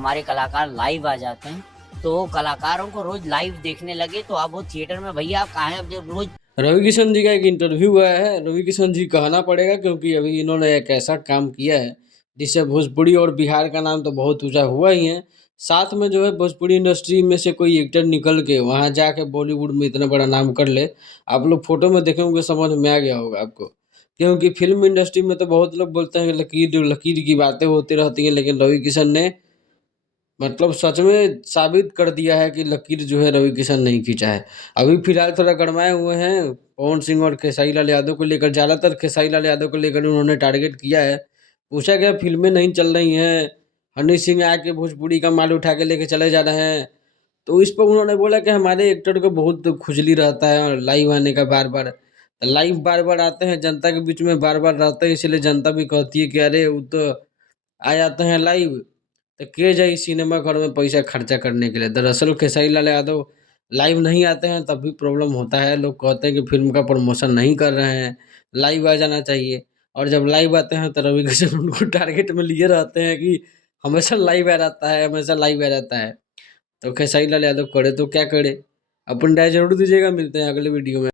हमारे कलाकार लाइव आ जाते हैं, तो कलाकारों को रोज लाइव देखने लगे तो आप वो थिएटर में, भैया आप कहाँ हैं, अब जब रोज रवि किशन जी का एक इंटरव्यू आया है। रवि किशन जी कहना पड़ेगा क्योंकि अभी इन्होंने एक ऐसा काम किया है जिससे भोजपुरी और बिहार का नाम तो बहुत ऊंचा हुआ ही है। साथ में जो है भोजपुरी इंडस्ट्री में से कोई एक्टर निकल के वहां जाके बॉलीवुड में इतना बड़ा नाम कर ले। आप लोग फोटो में देखे होंगे, समझ में आ गया होगा आपको। क्योंकि फिल्म इंडस्ट्री में तो बहुत लोग बोलते हैं कि लकीर लकीर की बातें होती रहती हैं, लेकिन रवि किशन ने मतलब सच में साबित कर दिया है कि लकीर जो है रवि किशन नहीं खींचा है। अभी फिलहाल थोड़ा गरमाए हुए हैं पवन सिंह और खेसारी लाल यादव को लेकर। ज़्यादातर खेसारी लाल यादव को लेकर उन्होंने टारगेट किया है। पूछा गया फिल्में नहीं चल रही हैं, हनी सिंह आके भोजपुरी का माल उठा के लेके चले जा रहे हैं। तो इस पर उन्होंने बोला कि हमारे एक्टर को बहुत खुजली रहता है लाइव आने का बार बार। लाइव बार बार आते हैं, जनता के बीच में बार बार रहते हैं, इसलिए जनता भी कहती है कि अरे वो तो आ जाते हैं लाइव, तो के जाई सिनेमा घर में पैसा खर्चा करने के लिए। दरअसल खेसारी लाल यादव लाइव नहीं आते हैं तब भी प्रॉब्लम होता है। लोग कहते हैं कि फिल्म का प्रमोशन नहीं कर रहे हैं, लाइव आ जाना चाहिए। और जब लाइव आते हैं तो रवि किशन उनको टारगेट में लिए रहते हैं कि हमेशा लाइव आ रहता है, हमेशा लाइव आ रहता है। तो खेसारी लाल यादव करे तो क्या करे, अपन राय जरूर दीजिएगा। मिलते हैं अगले वीडियो में।